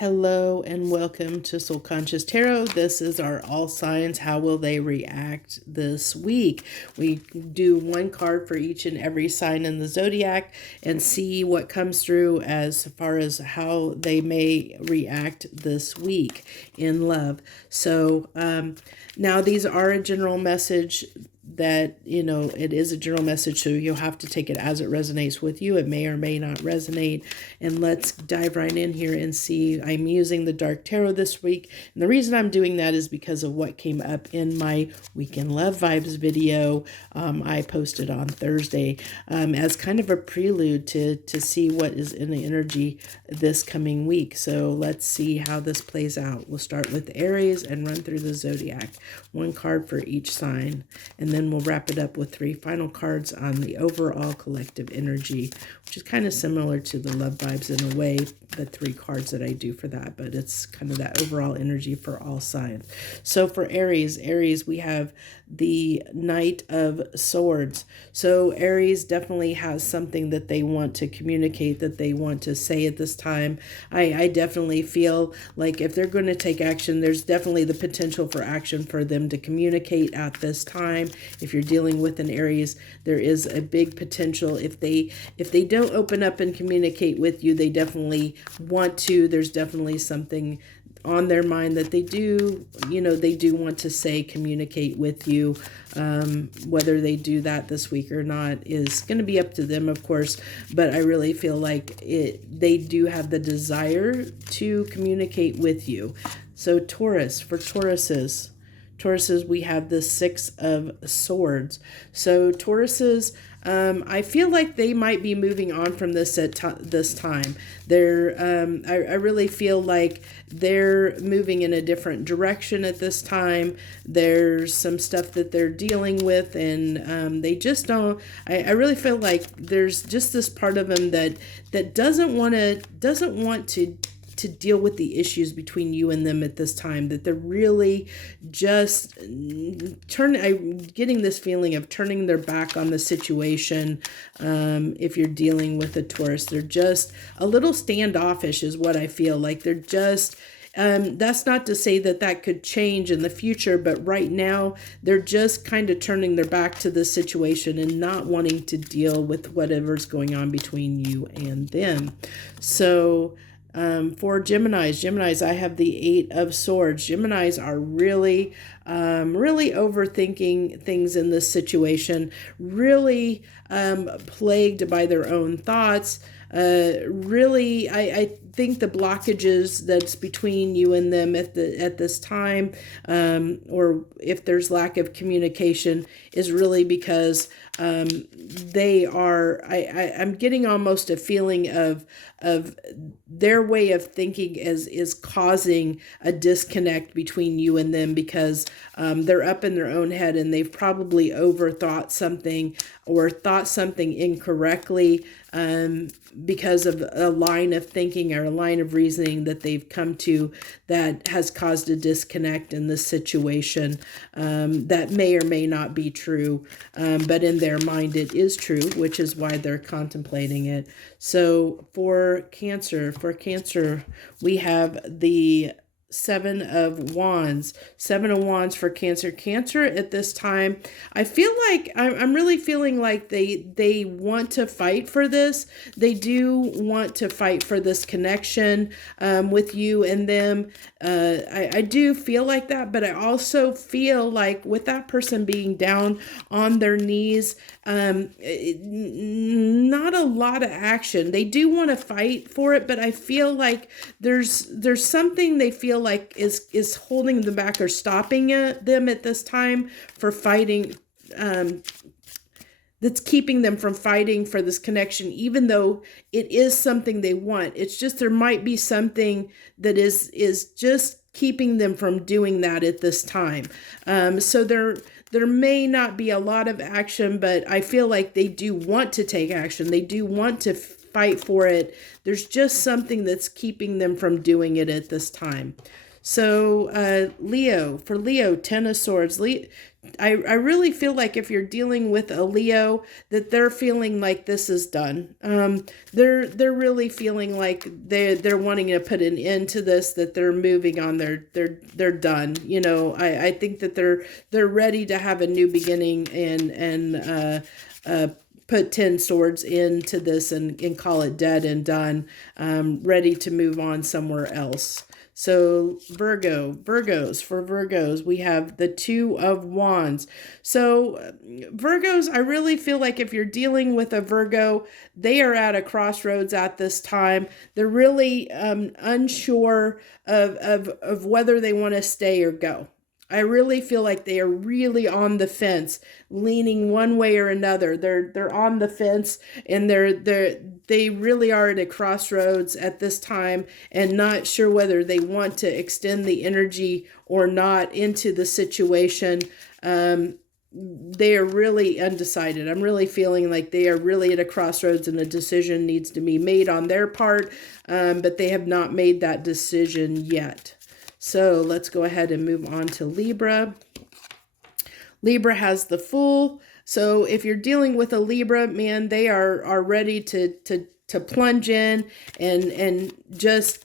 Hello and welcome to Soul Conscious Tarot. This is our all signs. How will they react this week? We do one card for each and every sign in the zodiac and see what comes through as far as how they may react this week in love. So now these are a general message that, it is a general message, so you'll have to take it as it resonates with you. It may or may not resonate. And let's dive right in here and see. I'm using the Dark Tarot this week. And the reason I'm doing that is because of what came up in my Weekend Love Vibes video I posted on Thursday as kind of a prelude to see what is in the energy this coming week. So let's see how this plays out. We'll start with Aries and run through the zodiac. One card for each sign. And then we'll wrap it up with 3 final cards on the overall collective energy, which is kind of similar to the love vibes in a way, the 3 cards that I do for that, but it's kind of that overall energy for all signs. So for Aries, we have the Knight of Swords. So Aries definitely has something that they want to communicate, that they want to say at this time. I definitely feel like if they're going to take action, there's definitely the potential for action for them to communicate at this time. If you're dealing with an Aries, there is a big potential. If they don't open up and communicate with you, they definitely want to. There's definitely something on their mind that they do want to say, communicate with you. Whether they do that this week or not is going to be up to them, of course, but I really feel like they do have the desire to communicate with you. So Taurus, for Tauruses, we have the 6 of Swords. So Tauruses, I feel like they might be moving on from this at this time. I really feel like they're moving in a different direction at this time. There's some stuff that they're dealing with, and they just don't. I really feel like there's just this part of them that doesn't want to deal with the issues between you and them at this time, that they're really just I'm getting this feeling of turning their back on the situation. If you're dealing with a Taurus, they're just a little standoffish is what I feel like. They're just that's not to say that could change in the future, but right now they're just kind of turning their back to the situation and not wanting to deal with whatever's going on between you and them. So for Geminis, I have the 8 of Swords. Geminis are really overthinking things in this situation, really plagued by their own thoughts. I think the blockages that's between you and them at this time, or if there's lack of communication, is really because they are. I'm getting almost a feeling of their way of thinking is causing a disconnect between you and them, because they're up in their own head and they've probably overthought something or thought something incorrectly, because of a line of thinking or a line of reasoning that they've come to that has caused a disconnect in this situation, that may or may not be true, but in their mind it is true, which is why they're contemplating it. So for Cancer, we have the 7 of Wands. 7 of Wands for Cancer. Cancer at this time, I feel like I'm really feeling like they want to fight for this. They do want to fight for this connection with you and them. I do feel like that, but I also feel like with that person being down on their knees, not a lot of action. They do want to fight for it, but I feel like there's something they feel like is holding them back or stopping them at this time for fighting, that's keeping them from fighting for this connection, even though it is something they want. It's just there might be something that is just keeping them from doing that at this time. So there may not be a lot of action, but I feel like they do want to take action. They do want to fight for it. There's just something that's keeping them from doing it at this time. So Leo, for Leo, Ten of Swords. I really feel like if you're dealing with a Leo, that they're feeling like this is done. They're really feeling like they're wanting to put an end to this, that they're moving on. They're done. You know, I think that they're ready to have a new beginning and put 10 swords into this and call it dead and done, ready to move on somewhere else. So Virgos, for Virgos, we have the Two of Wands. So Virgos, I really feel like if you're dealing with a Virgo, they are at a crossroads at this time. They're really unsure of whether they want to stay or go. I really feel like they are really on the fence, leaning one way or another. They're on the fence, and they really are at a crossroads at this time, and not sure whether they want to extend the energy or not into the situation. They are really undecided. I'm really feeling like they are really at a crossroads, and a decision needs to be made on their part, but they have not made that decision yet. So let's go ahead and move on to Libra. Libra has the Fool. So if you're dealing with a Libra, man, they are ready to plunge in and just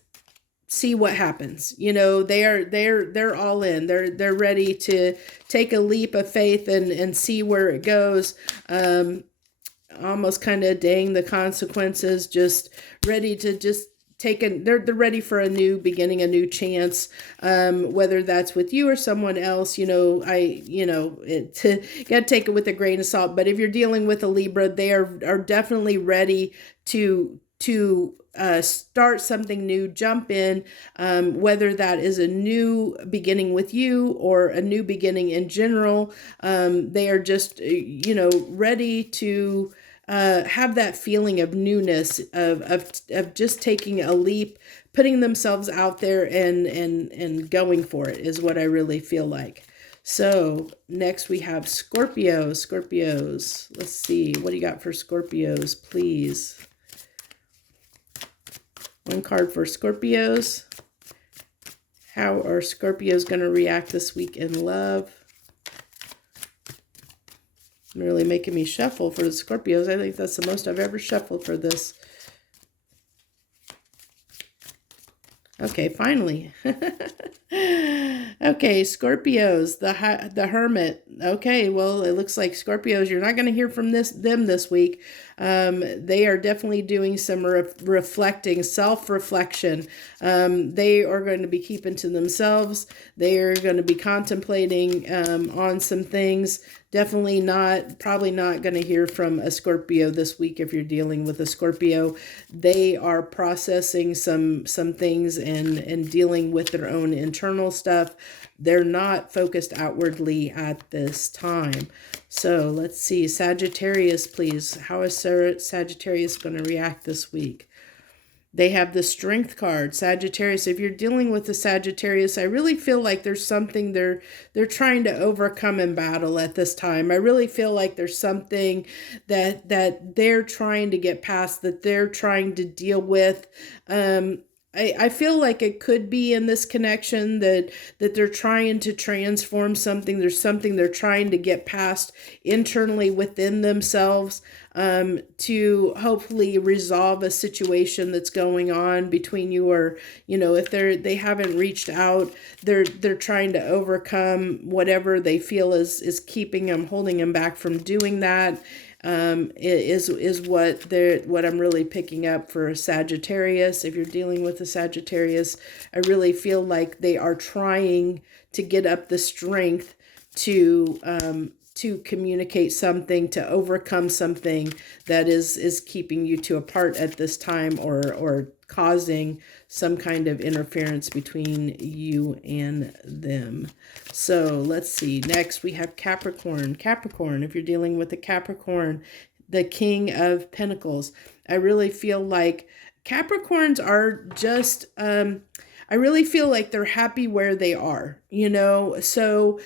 see what happens. You know, they're all in. They're ready to take a leap of faith and see where it goes. Almost kind of dang the consequences, just ready to just they're ready for a new beginning, a new chance, whether that's with you or someone else. You know, gotta take it with a grain of salt. But if you're dealing with a Libra, they are definitely ready to start something new, jump in, whether that is a new beginning with you or a new beginning in general. They are just, ready to have that feeling of newness, of just taking a leap, putting themselves out there and going for it is what I really feel like. So next we have Scorpio. Scorpios. Let's see. What do you got for Scorpios, please? One card for Scorpios. How are Scorpios going to react this week in love? Really making me shuffle for the Scorpios. I think that's the most I've ever shuffled for this. Okay, finally. Okay, Scorpios, the Hermit. Okay, well, it looks like Scorpios, you're not going to hear from them this week. They are definitely doing some reflecting, self-reflection. They are going to be keeping to themselves. They are going to be contemplating on some things. Definitely probably not going to hear from a Scorpio this week if you're dealing with a Scorpio. They are processing some things and dealing with their own internal stuff. They're not focused outwardly at this time. So let's see. Sagittarius, please. How is Sagittarius going to react this week? They have the Strength card. Sagittarius, if you're dealing with the Sagittarius, I really feel like there's something they're trying to overcome in battle at this time. I really feel like there's something that they're trying to get past, that they're trying to deal with. I feel like it could be in this connection that they're trying to transform something. There's something they're trying to get past internally within themselves, to hopefully resolve a situation that's going on between you, or, if they haven't reached out, they're trying to overcome whatever they feel is keeping them, holding them back from doing that. Is what I'm really picking up for Sagittarius. If you're dealing with a Sagittarius, I really feel like they are trying to get up the strength to communicate something, to overcome something that is keeping you two apart at this time, or causing some kind of interference between you and them. So let's see. Next we have Capricorn. Capricorn, if you're dealing with a Capricorn, the King of Pentacles. I really feel like Capricorns are just, I really feel like they're happy where they are, so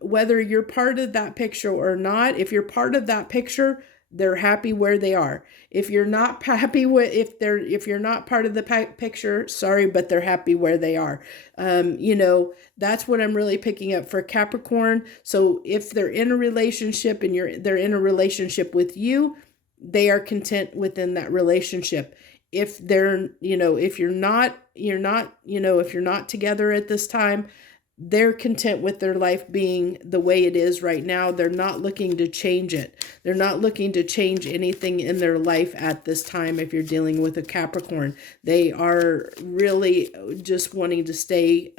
whether you're part of that picture or not, if you're part of that picture, they're happy where they are. If you're not happy with, if you're not part of the picture, sorry, but they're happy where they are. That's what I'm really picking up for Capricorn. So if they're in a relationship and they're in a relationship with you, they are content within that relationship. If they're, if you're not, if you're not together at this time, they're content with their life being the way it is right now. They're not looking to change it. They're not looking to change anything in their life at this time. If you're dealing with a Capricorn, they are really just wanting to stay,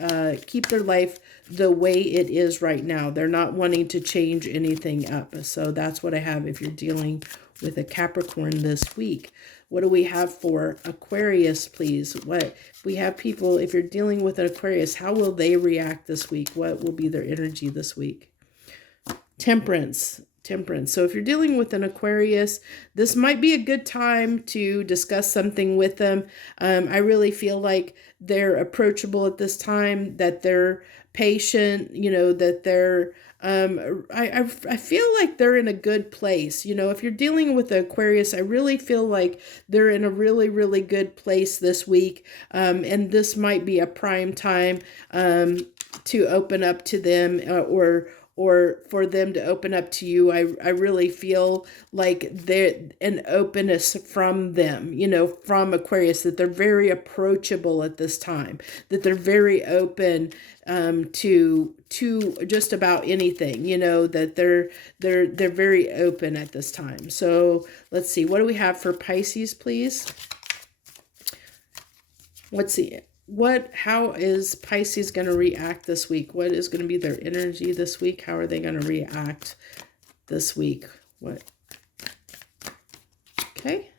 keep their life the way it is right now. They're not wanting to change anything up. So that's what I have if you're dealing with a Capricorn this week. What do we have for Aquarius, please? What we have people, if you're dealing with an Aquarius, how will they react this week? What will be their energy this week? Temperance. So if you're dealing with an Aquarius, this might be a good time to discuss something with them. I really feel like they're approachable at this time, that they're patient, that they're I feel like they're in a good place. If you're dealing with the Aquarius, I really feel like they're in a really, really good place this week. And this might be a prime time to open up to them, or for them to open up to you. I really feel like they're an openness from them, from Aquarius, that they're very approachable at this time, that they're very open to just about anything, that they're very open at this time. So let's see, what do we have for Pisces, please? Let's see. How is Pisces going to react this week? What is going to be their energy this week? How are they going to react this week? Okay.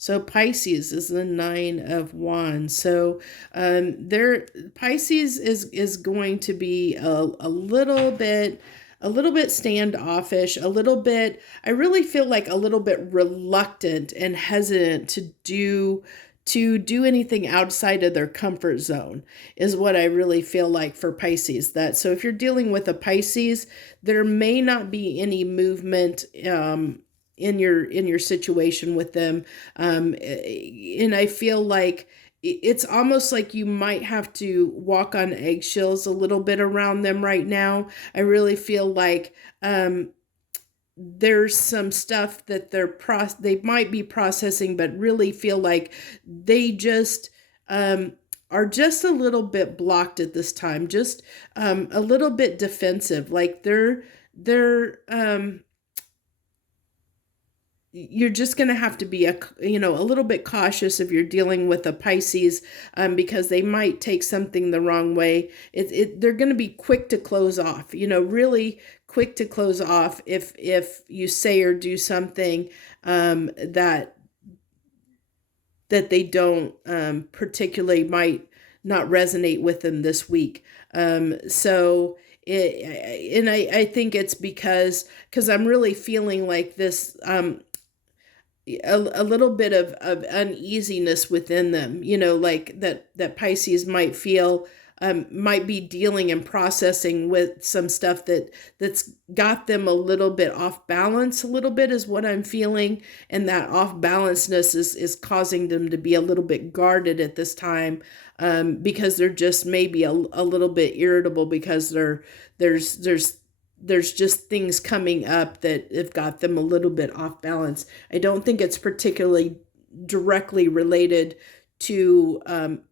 So Pisces is the 9 of Wands. So Pisces is going to be a little bit standoffish, a little bit, I really feel like a little bit reluctant and hesitant to do anything outside of their comfort zone, is what I really feel like for Pisces. So if you're dealing with a Pisces, there may not be any movement in your situation with them, and I feel like it's almost like you might have to walk on eggshells a little bit around them right now. I really feel like there's some stuff that they might be processing, but really feel like they just are just a little bit blocked at this time, just a little bit defensive. Like they're you're just going to have to be a little bit cautious if you're dealing with a Pisces, because they might take something the wrong way. They're going to be quick to close off, really quick to close off if you say or do something that they don't particularly might not resonate with them this week. I think it's because I'm really feeling like this, a little bit of uneasiness within them, like that Pisces might feel, might be dealing and processing with some stuff that's got them a little bit off balance, a little bit is what I'm feeling. And that off balanceness is causing them to be a little bit guarded at this time, because they're just maybe a little bit irritable, because there's just things coming up that have got them a little bit off balance. I don't think it's particularly directly related to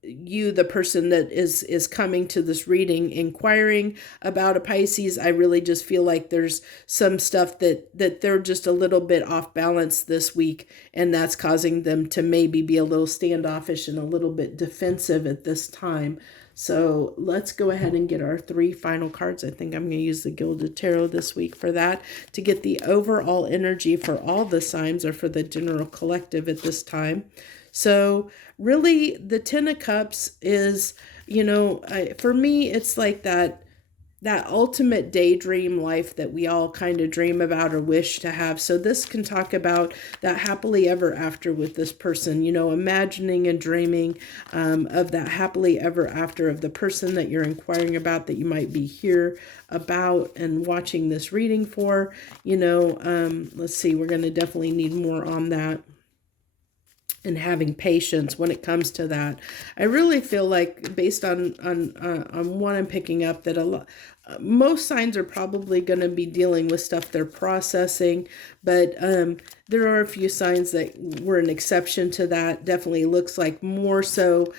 you, the person that is coming to this reading, inquiring about a Pisces. I really just feel like there's some stuff that they're just a little bit off balance this week, and that's causing them to maybe be a little standoffish and a little bit defensive at this time. So let's go ahead and get our 3 final cards. I think I'm going to use the Gilded Tarot this week for that, to get the overall energy for all the signs, or for the general collective at this time. So really, the 10 of Cups is, for me, it's like that that ultimate daydream life that we all kind of dream about or wish to have. So this can talk about that happily ever after with this person, imagining and dreaming of that happily ever after of the person that you're inquiring about, that you might be here about and watching this reading for. Let's see, we're going to definitely need more on that. And having patience when it comes to that. I really feel like, based on what I'm picking up, that most signs are probably going to be dealing with stuff they're processing, but there are a few signs that were an exception to that. Definitely looks like more so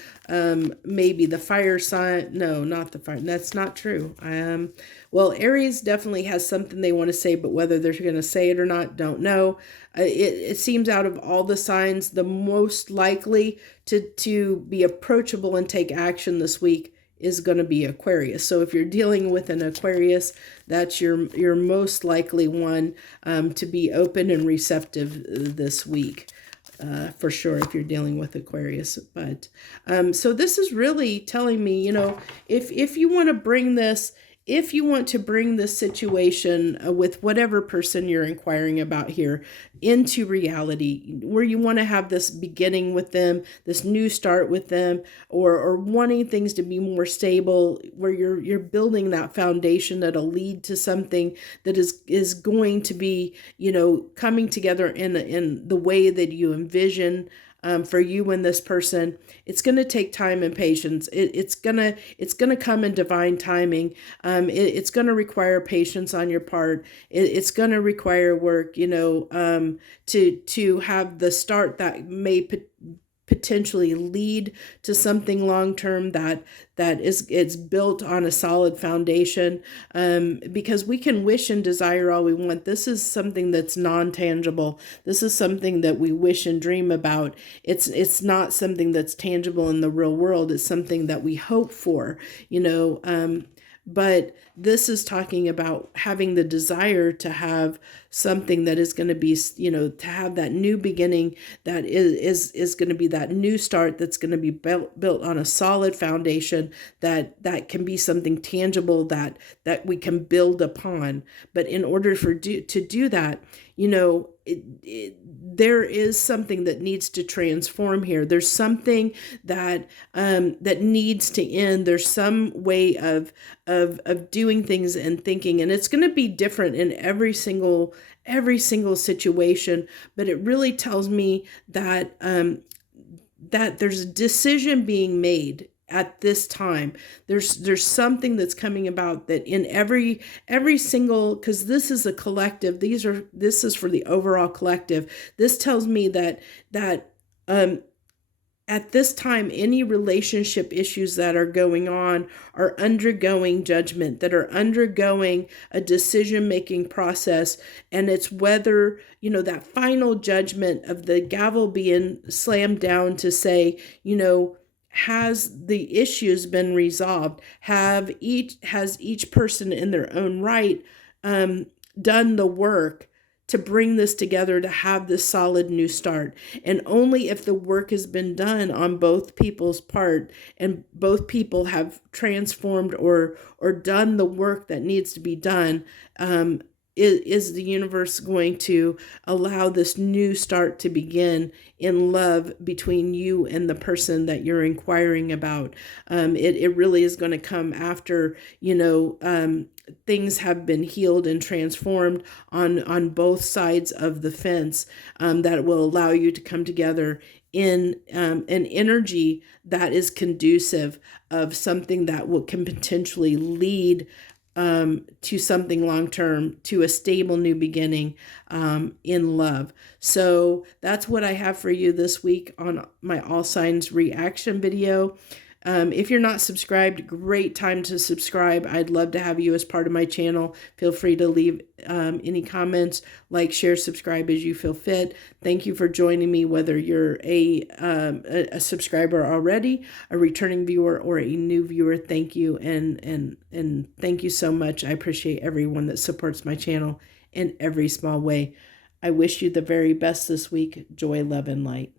maybe the fire sign. No, not the fire. That's not true. Well, Aries definitely has something they want to say, but whether they're going to say it or not, don't know. It seems out of all the signs, the most likely to be approachable and take action this week is going to be Aquarius. So if you're dealing with an Aquarius, that's your most likely one to be open and receptive this week. For sure, if you're dealing with Aquarius. But so this is really telling me, if you want to bring this, if you want to bring this situation with whatever person you're inquiring about here into reality, where you want to have this beginning with them, this new start with them, or wanting things to be more stable, where you're building that foundation that'll lead to something that is going to be, coming together in the way that you envision. For you and this person, it's going to take time and patience. It's gonna come in divine timing. It's going to require patience on your part. It's going to require work, to have the start that may potentially lead to something long-term that it's built on a solid foundation, because we can wish and desire all we want. This is something that's non-tangible. This is something that we wish and dream about. It's not something that's tangible in the real world. It's something that we hope for, but this is talking about having the desire to have something that is going to be, to have that new beginning that is going to be that new start, that's going to be built on a solid foundation, that can be something tangible that we can build upon. But in order to do that, there is something that needs to transform here. There's something that needs to end. There's some way of doing things and thinking, and it's going to be different in every single situation. But it really tells me that that there's a decision being made at this time. There's something that's coming about that in every single, because this is a collective, this is for the overall collective. This tells me that at this time, any relationship issues that are going on are undergoing judgment, that are undergoing a decision-making process. And it's whether, that final judgment of the gavel being slammed down to say, has the issues been resolved? Has each person in their own right done the work to bring this together, to have this solid new start? And only if the work has been done on both people's part, and both people have transformed or done the work that needs to be done, is the universe going to allow this new start to begin in love between you and the person that you're inquiring about. It really is going to come after, things have been healed and transformed on both sides of the fence, that will allow you to come together in an energy that is conducive of something that can potentially lead to something long-term, to a stable new beginning in love. So that's what I have for you this week on my All Signs reaction video. If you're not subscribed, great time to subscribe. I'd love to have you as part of my channel. Feel free to leave any comments, like, share, subscribe as you feel fit. Thank you for joining me, whether you're a subscriber already, a returning viewer, or a new viewer. Thank you, and thank you so much. I appreciate everyone that supports my channel in every small way. I wish you the very best this week. Joy, love, and light.